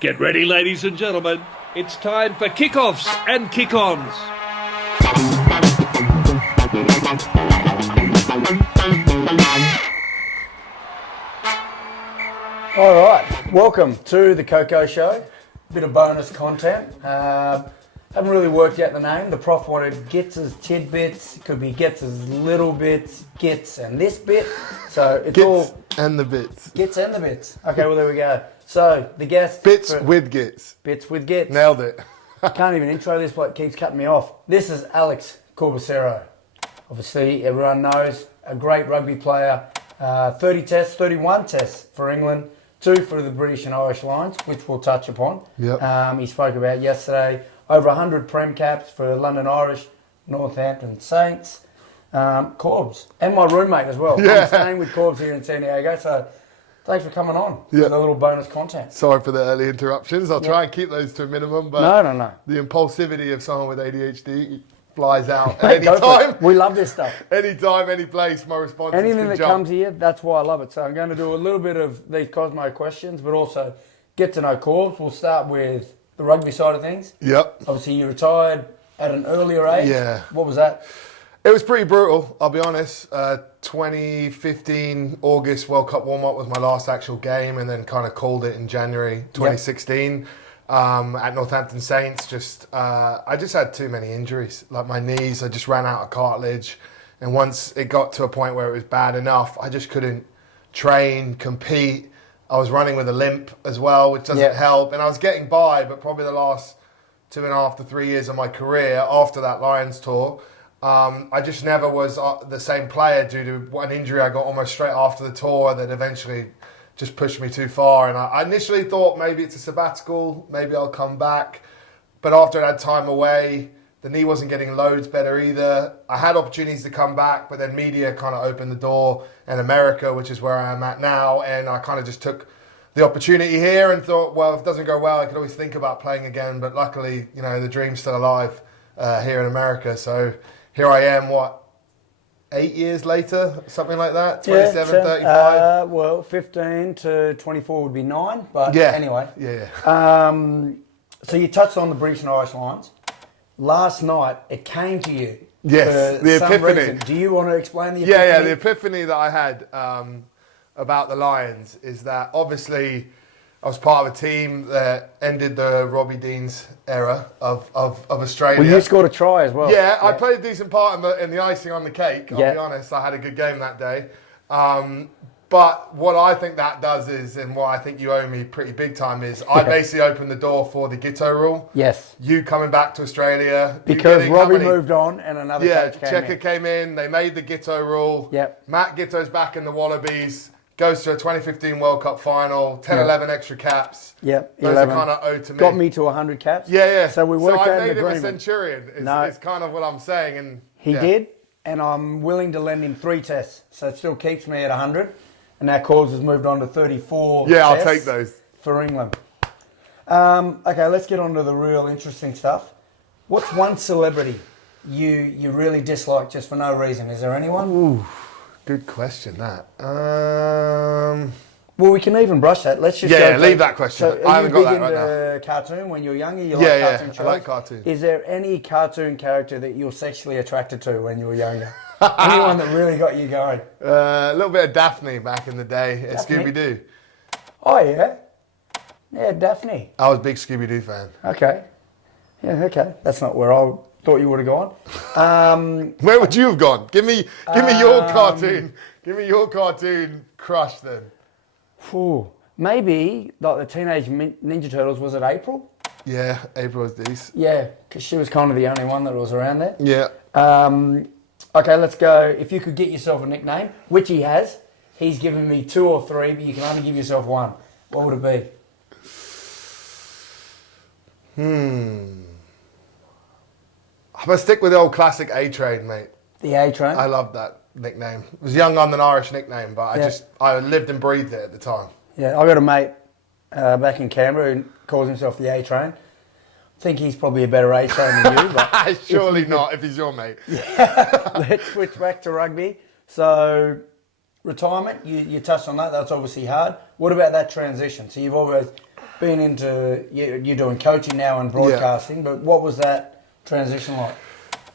Get ready, ladies and gentlemen. It's time for kickoffs and kick-ons. All right, welcome to the Coco Show. Bit of bonus content. Haven't really worked out the name. The prof wanted Gits' tidbits. It could be Gits' little bits, Gits and this bit. So it's all Gits and the bits. Gits and the bits. Okay, well there we go. So the guest Bits with Gits. Bits with Gits. Nailed it. Can't even intro this, but it keeps cutting me off. This is Alex Corbacero. Obviously, everyone knows a great rugby player. 30 tests, 31 tests for England, 2 for the British and Irish Lions, which we'll touch upon. Yep. He spoke about yesterday. Over 100 Prem caps for London Irish, Northampton Saints, Corbs, and my roommate as well. Yeah. I'm staying with Corbs here in San Diego, so thanks for coming on with a little bonus content. Sorry for the early interruptions. I'll try and keep those to a minimum, but No. the impulsivity of someone with ADHD flies out Mate, at go any for it. time. We love this stuff. Any time, any place, my response Anything is that jump. comes here, that's why I love it. So I'm going to do a little bit of these Cosmo questions, but also get to know Corbs. We'll start with the rugby side of things. Yep. Obviously, you retired at an earlier age. Yeah. What was that? It was pretty brutal, I'll be honest. 2015 August World Cup warm-up was my last actual game, and then kind of called it in January 2016 at Northampton Saints. I just had too many injuries. Like my knees, I just ran out of cartilage. And once it got to a point where it was bad enough, I just couldn't train, compete. I was running with a limp as well, which doesn't help. And I was getting by, but probably the last 2.5 to 3 years of my career after that Lions tour, I just never was the same player due to an injury I got almost straight after the tour that eventually just pushed me too far. And I initially thought maybe it's a sabbatical, maybe I'll come back. But after I had time away, the knee wasn't getting loads better either. I had opportunities to come back, but then media kind of opened the door, and America, which is where I am at now, and I kind of just took the opportunity here and thought, well, if it doesn't go well, I could always think about playing again. But luckily, you know, the dream's still alive here in America. So here I am, 8 years later, something like that, 27, 35? Well, 15 to 24 would be 9, but Yeah. anyway. Yeah. So you touched on the British and Irish Lions. Last night, it came to you. Yes, for the some epiphany. reason. Do you want to explain the epiphany? Yeah, the epiphany that I had about the Lions is that obviously I was part of a team that ended the Robbie Deans era of Australia. Well, you scored a try as well. Yeah, I played a decent part in the icing on the cake, I'll be honest. I had a good game that day. But what I think that does is, and what I think you owe me pretty big time is, I basically opened the door for the Gitto rule. Yes. You coming back to Australia. Because Robbie moved on and another coach came Checker in. came in. They made the Gitto rule. Yep. Matt Gitto's back in the Wallabies. Goes to a 2015 World Cup final. 10, 11 extra caps. Yep. Those 11. are kind of owed to me. Got me to 100 caps. Yeah. So we worked I out an made him a agreement. centurion. It's kind of what I'm saying. And He did, and I'm willing to lend him 3 tests. So it still keeps me at 100. And now Corbs has moved on to 34 Yeah, I'll tests take those. for England. Okay, let's get on to the real interesting stuff. What's one celebrity you really dislike just for no reason? Is there anyone? Ooh, good question, that. Well, we can even brush that. Let's just leave that question. So I haven't got that right now. Are you big into cartoon when you're younger? You like Yeah, cartoon shows? I like cartoon. Is there any cartoon character that you're sexually attracted to when you were younger? Anyone that really got you going? A little bit of Daphne back in the day at Daphne? Scooby-Doo. Oh, yeah. Yeah, Daphne. I was a big Scooby-Doo fan. Okay. Yeah, okay. That's not where I thought you would have gone. Where would you have gone? Give me your cartoon. Give me your cartoon crush then. Maybe like the Teenage Ninja Turtles. Was it April? Yeah, April was these. Yeah, because she was kind of the only one that was around there. Yeah. Okay, let's go. If you could get yourself a nickname, which he has, he's given me 2 or 3, but you can only give yourself one. What would it be? I'm going to stick with the old classic A-Train, mate. The A-Train? I love that nickname. It was a young London Irish nickname, but I lived and breathed it at the time. Yeah, I got a mate back in Canberra who calls himself the A-Train. I think he's probably a better A-Train than you. But Surely not, if he's your mate. Let's switch back to rugby. So, retirement, you touched on that. That's obviously hard. What about that transition? So you've always been into, you're doing coaching now and broadcasting, but what was that transition like?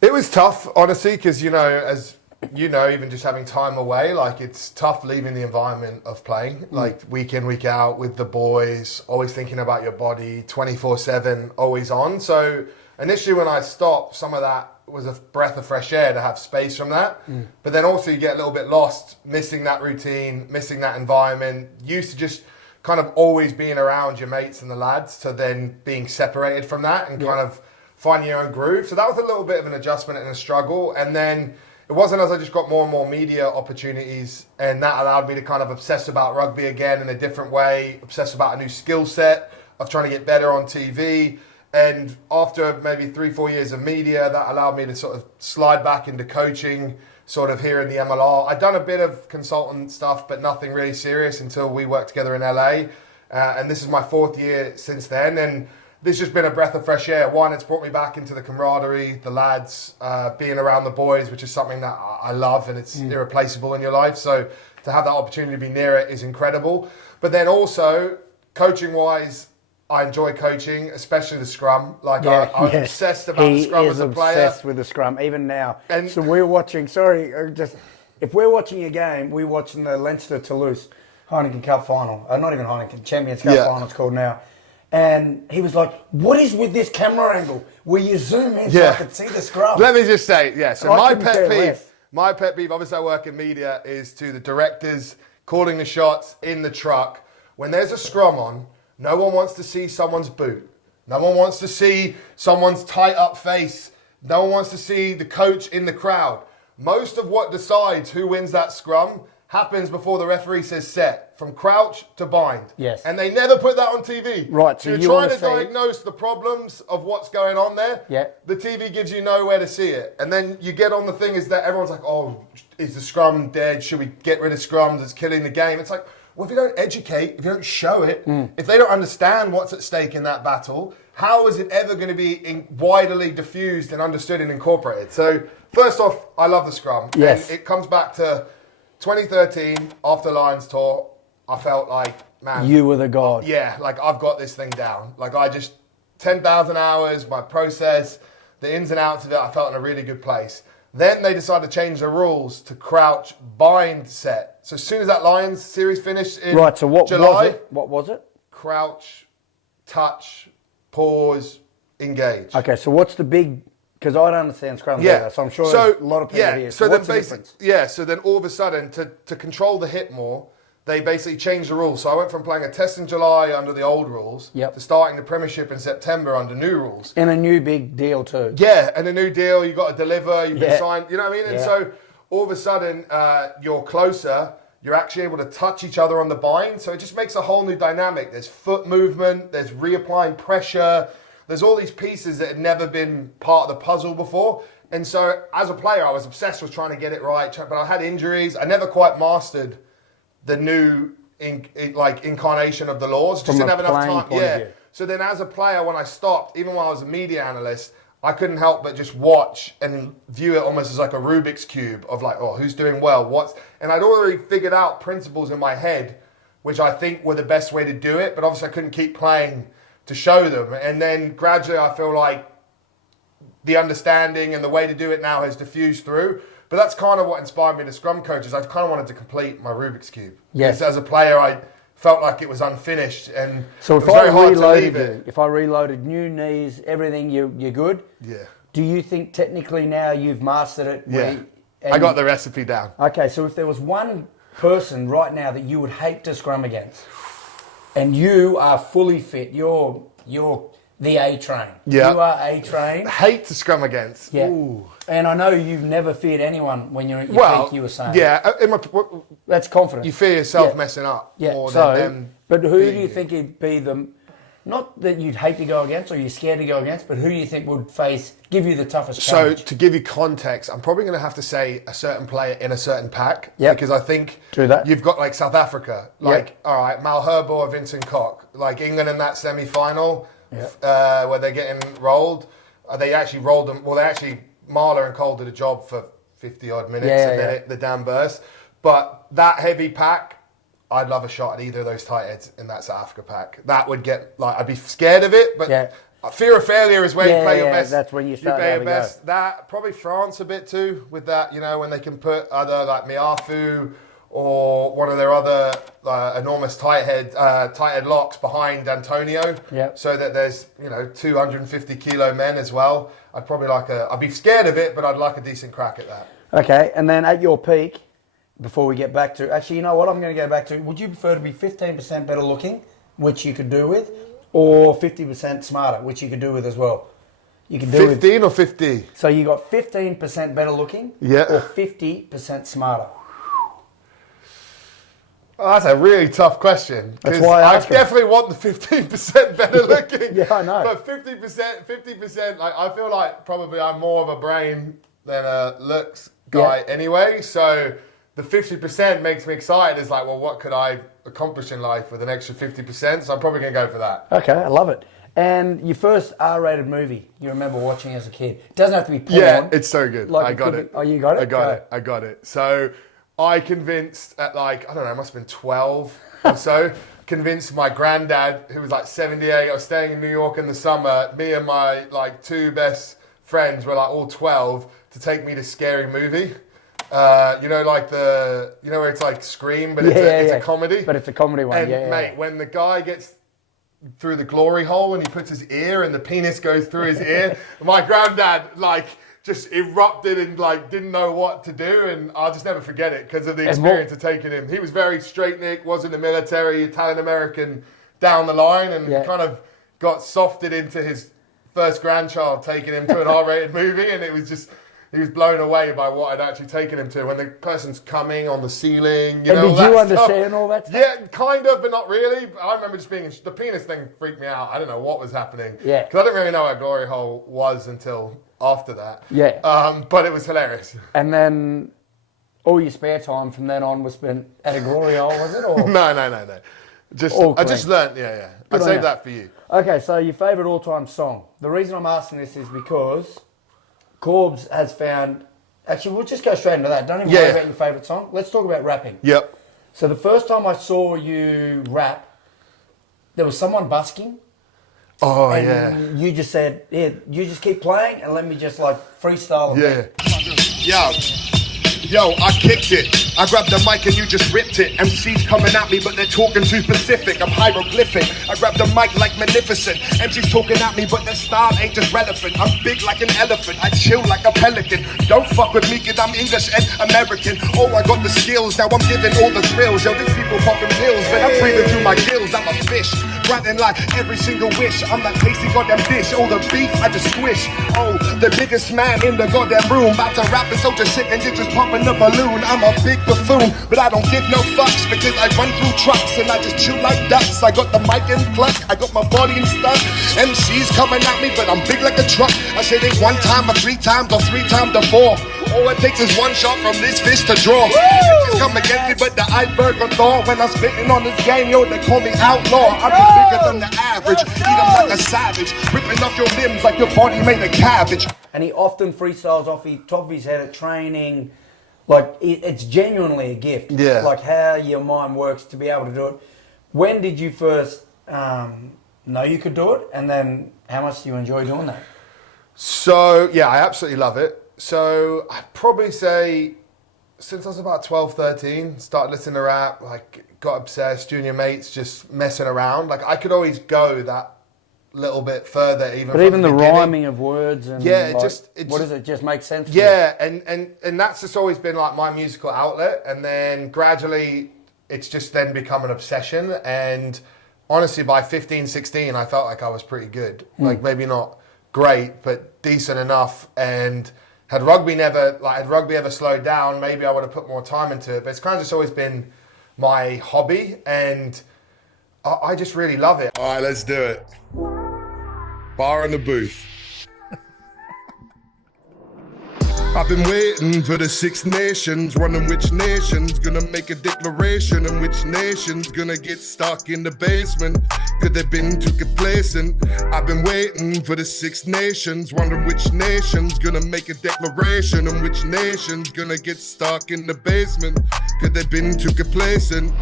It was tough, honestly, because, as you know, even just having time away, like it's tough leaving the environment of playing, like week in, week out with the boys, always thinking about your body, 24/7, always on. So initially when I stopped, some of that was a breath of fresh air to have space from that. But then also you get a little bit lost, missing that routine, missing that environment, used to just kind of always being around your mates and the lads to then being separated from that and kind of finding your own groove. So that was a little bit of an adjustment and a struggle. And then it wasn't as I just got more and more media opportunities, and that allowed me to kind of obsess about rugby again in a different way, obsess about a new skill set of trying to get better on TV. And after maybe 3-4 years of media, that allowed me to sort of slide back into coaching, sort of here in the MLR. I'd done a bit of consultant stuff, but nothing really serious until we worked together in LA. And this is my 4th year since then. And this has just been a breath of fresh air. One, it's brought me back into the camaraderie, the lads, being around the boys, which is something that I love, and it's irreplaceable in your life. So to have that opportunity to be near it is incredible. But then also, coaching-wise, I enjoy coaching, especially the scrum. Like I was obsessed about the scrum as a player. He is obsessed with the scrum, even now. And so we're watching. If we're watching a game, we're watching the Leinster-Toulouse Heineken Cup final. Not even Heineken, Champions Cup final. It's called now. And he was like, "What is with this camera angle? Where you zoom in so I could see the scrum?" Let me just say, so my pet peeve, obviously I work in media, is to the directors calling the shots in the truck. When there's a scrum on, no one wants to see someone's boot. No one wants to see someone's tight up face. No one wants to see the coach in the crowd. Most of what decides who wins that scrum happens before the referee says set, from crouch to bind. Yes. And they never put that on TV. Right. So you're trying to diagnose the problems of what's going on there. Yeah. The TV gives you nowhere to see it. And then you get on the thing is that everyone's like, oh, is the scrum dead? Should we get rid of scrums? It's killing the game. It's like, well, if you don't educate, if you don't show it, if they don't understand what's at stake in that battle, how is it ever going to be widely diffused and understood and incorporated? So first off, I love the scrum. Yes. And it comes back to 2013, after Lions tour, I felt like, man. You were the god. Yeah, like I've got this thing down. Like 10,000 hours, my process, the ins and outs of it, I felt in a really good place. Then they decided to change the rules to crouch, bind, set. So as soon as that Lions series finished in July. Right, so what was it? Crouch, touch, pause, engage. Okay, so what's the big... Because I don't understand scrums either, so I'm sure there's a lot of people here. So what's the difference? So then all of a sudden, to control the hit more, they basically changed the rules. So I went from playing a test in July under the old rules to starting the Premiership in September under new rules. And a new big deal too. Yeah, and a new deal. You've got to deliver. You've been signed. You know what I mean? And so all of a sudden, you're closer. You're actually able to touch each other on the bind. So it just makes a whole new dynamic. There's foot movement. There's reapplying pressure. There's all these pieces that had never been part of the puzzle before. And so as a player, I was obsessed with trying to get it right. But I had injuries. I never quite mastered the new incarnation of the laws. Just didn't have enough time. So then as a player, when I stopped, even while I was a media analyst, I couldn't help but just watch and view it almost as like a Rubik's Cube of like, oh, who's doing well? And I'd already figured out principles in my head, which I think were the best way to do it. But obviously I couldn't keep playing to show them. And then gradually I feel like the understanding and the way to do it now has diffused through. But that's kind of what inspired me to scrum coaches. I kind of wanted to complete my Rubik's Cube. Yes. As a player, I felt like it was unfinished. And so if I reloaded new knees, everything, you're good? Yeah. Do you think technically now you've mastered it? Yeah. I got the recipe down. Okay, so if there was one person right now that you would hate to scrum against, and you are fully fit, you're the A-train. Yeah. You are A-train. Hate to scrum against. Yeah. Ooh. And I know you've never feared anyone when you're at your peak, you were saying. Yeah. That's confidence. You fear yourself messing up more than them. But who do you think would be not that you'd hate to go against or you're scared to go against, but who do you think would give you the toughest challenge? So to give you context, I'm probably going to have to say a certain player in a certain pack. Yep. Because I think you've got like South Africa, all right, Malherbe or Vincent Koch, like England in that semi-final where they're getting rolled. They actually rolled them. Well, Marler and Cole did a job for 50 odd minutes and then the damn burst. But that heavy pack, I'd love a shot at either of those tight heads in that South Africa pack. That would get, like, I'd be scared of it, but fear of failure is where you play your best. That's when you start play your best. That, probably France a bit too, with that, you know, when they can put either like Miafu or one of their other enormous tight head locks behind Antonio, so that there's, you know, 250 kilo men as well. I'd probably I'd be scared of it, but I'd like a decent crack at that. Okay, and then at your peak, before we get back to, actually, you know what, I'm going to go back to, would you prefer to be 15% better looking, which you could do with, or 50% smarter, which you could do with as well? You can do 15 or 50? So you got 15% better looking, or 50% smarter? Oh, that's a really tough question. That's why I definitely want the 15% better looking. Yeah, I know. But 50%, like, I feel like probably I'm more of a brain than a looks guy anyway. So the 50% makes me excited. It's like, well, what could I accomplish in life with an extra 50%? So I'm probably going to go for that. Okay, I love it. And your first R-rated movie you remember watching as a kid? It doesn't have to be porn. Yeah, it's so good. Like, I got it. Oh, you got it? I got it. So I convinced at, like, I don't know, it must have been 12 or so, convinced my granddad, who was like 78, I was staying in New York in the summer, me and my like 2 best friends were like all 12, to take me to Scary Movie. You know, like you know where it's like Scream, but it's a comedy? But it's a comedy one, and mate, when the guy gets through the glory hole and he puts his ear and the penis goes through his ear, my granddad, like, just erupted and like didn't know what to do, and I'll just never forget it because of the experience of taking him. He was very straight Nick, was in the military, Italian American down the line, and kind of got softed into his first grandchild taking him to an R-rated movie, and it was just, he was blown away by what I'd actually taken him to. When the person's coming on the ceiling, you know, did you understand all that stuff? Yeah, kind of, but not really. I remember just being, the penis thing freaked me out. I don't know what was happening. Yeah. Because I didn't really know what a glory hole was until after that. Yeah. But it was hilarious. And then all your spare time from then on was spent at a glory hole, was it? Or? No. I just learnt, I saved that for you. Okay, so your favourite all-time song. The reason I'm asking this is because Corbs has found... Actually, we'll just go straight into that. Don't even worry about your favourite song. Let's talk about rapping. Yep. So the first time I saw you rap, there was someone busking. Oh, and you just said, you just keep playing and let me just like freestyle a bit. Yo, I kicked it. I grabbed the mic and you just ripped it. MCs coming at me, but they're talking too specific. I'm hieroglyphic. I grabbed the mic like Magnificent. MCs talking at me, but their style ain't just relevant. I'm big like an elephant. I chill like a pelican. Don't fuck with me, kid. I'm English and American. Oh, I got the skills. Now I'm giving all the thrills. Yo, these people popping pills, but I'm breathing through my gills. I'm a fish. Granting like every single wish. I'm that tasty goddamn dish. All the beef, I just squish. Oh, the biggest man in the goddamn room. About to rap is so just sick and just pumping the balloon. I'm a big buffoon, but I don't give no fucks because I run through trucks and I just chill like ducks. I got the mic and clutch, I got my body in stuff. MCs coming at me, but I'm big like a truck. I say they 1 time or 3 times or 3 times or 4. All it takes is 1 shot from this fist to draw. MCs come against me, but the iceberg on Thor. When I'm spitting on this game, yo, they call me outlaw. I'm just bigger than the average, eat them like a savage, ripping off your limbs like your body made of cabbage. And he often freestyles off the top of his head at training. Like, it's genuinely a gift. Yeah. Like, how your mind works to be able to do it. When did you first know you could do it? And then how much do you enjoy doing that? So, yeah, I absolutely love it. So, I'd probably say since I was about 12, 13, started listening to rap, like, got obsessed, junior mates, just messing around. Like, I could always go that little bit further, even the rhyming of words and it just makes sense. And that's just always been like my musical outlet, and then gradually it's just then become an obsession. And honestly, by 15, 16, I felt like I was pretty good. Like, maybe not great, but decent enough. And had rugby ever slowed down, maybe I would have put more time into it. But it's kind of just always been my hobby, and I just really love it. All right, let's do it. Bar in the booth. I've been waiting for the 6 nations, wondering which nation's gonna make a declaration and which nation's gonna get stuck in the basement. Could they been too complacent? I've been waiting for the 6 nations, wondering which nation's gonna make a declaration and which nation's gonna get stuck in the basement. Could they been too complacent?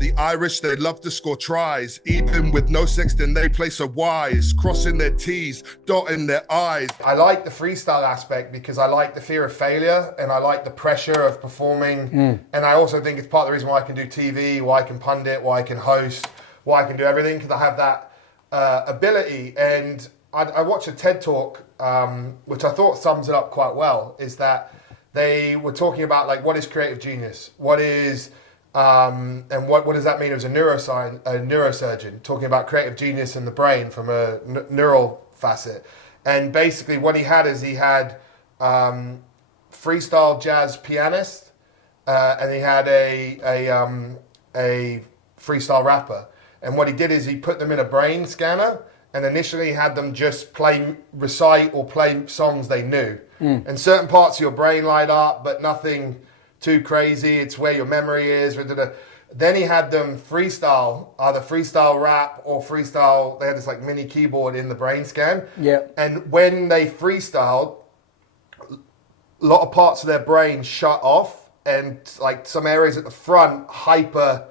The Irish, they love to score tries. Even with no Sexton, they play so wise. Crossing their T's, dotting their I's. I like the freestyle aspect because I like the fear of failure and I like the pressure of performing. And I also think it's part of the reason why I can do TV, why I can pundit, why I can host, why I can do everything, because I have that ability. And I watched a TED Talk, which I thought sums it up quite well, is that they were talking about like what is creative genius? What is... and what does that mean as a neurosurgeon, talking about creative genius in the brain from a neural facet. And basically what he had is he had freestyle jazz pianist and he had a freestyle rapper. And what he did is he put them in a brain scanner and initially had them just recite or play songs they knew. And certain parts of your brain light up, but nothing too crazy. It's where your memory is. Then he had them freestyle, either freestyle rap or freestyle. They had this like mini keyboard in the brain scan. Yeah. And when they freestyled, a lot of parts of their brain shut off, and like some areas at the front hyper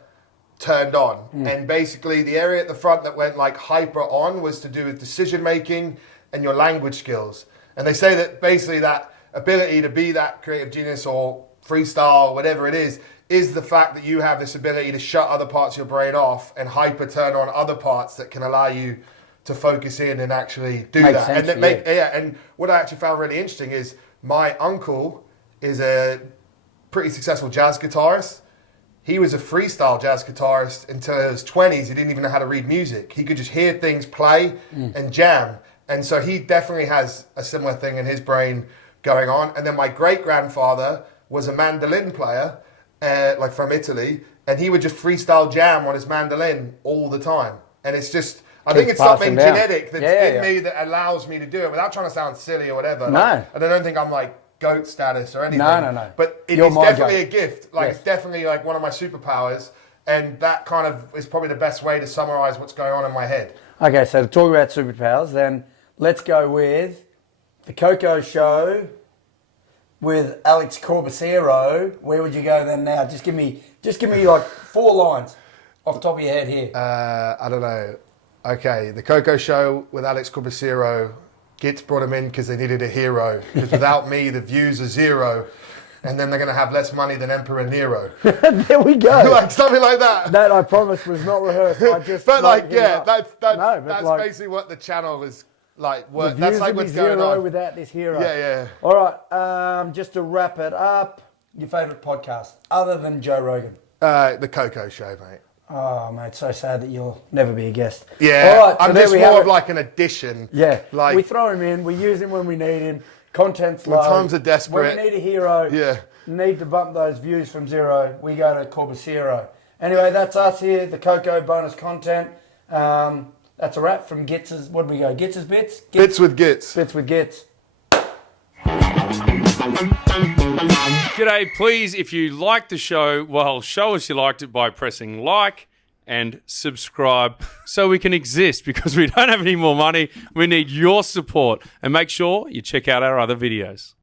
turned on. And basically, the area at the front that went like hyper on was to do with decision making and your language skills. And they say that basically that ability to be that creative genius or freestyle, whatever it is the fact that you have this ability to shut other parts of your brain off and hyper turn on other parts that can allow you to focus in and actually do Makes that. sense, And and what I actually found really interesting is my uncle is a pretty successful jazz guitarist. He was a freestyle jazz guitarist until his 20s. He didn't even know how to read music. He could just hear things play and jam. And so he definitely has a similar thing in his brain going on. And then my great-grandfather was a mandolin player, like from Italy, and he would just freestyle jam on his mandolin all the time. And it's just, I think it's something genetic that's in me that allows me to do it without trying to sound silly or whatever. No. Like, and I don't think I'm like GOAT status or anything. No. But it's definitely a gift. Like it's definitely like one of my superpowers. And that kind of is probably the best way to summarize what's going on in my head. Okay, so to talk about superpowers, then let's go with the Coco Show with Alex Corbisiero. Where would you go then now? Just give me like 4 lines off the top of your head here. I don't know. Okay, the Coco Show with Alex Corbisiero. Gits brought him in because they needed a hero. Because without me, the views are 0. And then they're going to have less money than Emperor Nero. There we go. Like something like that. That, I promise, was not rehearsed. I just but like, yeah, that's like, basically what the channel was like. The That's like what's going on. Without this hero. Yeah. All right, just to wrap it up, your favourite podcast, other than Joe Rogan? The Coco Show, mate. Oh, mate, so sad that you'll never be a guest. Yeah, all right, so I'm just more of like an addition. Yeah, like we throw him in, we use him when we need him. Content's low. When times are desperate. When we need a hero, need to bump those views from 0, we go to Corbisiero. Anyway, that's us here, the Coco bonus content. That's a wrap from Gits's, what do we go, Gits's Bits? Bits with Gits. Bits with Gits. G'day, please, if you like the show, well, show us you liked it by pressing like and subscribe so we can exist, because we don't have any more money. We need your support. And make sure you check out our other videos.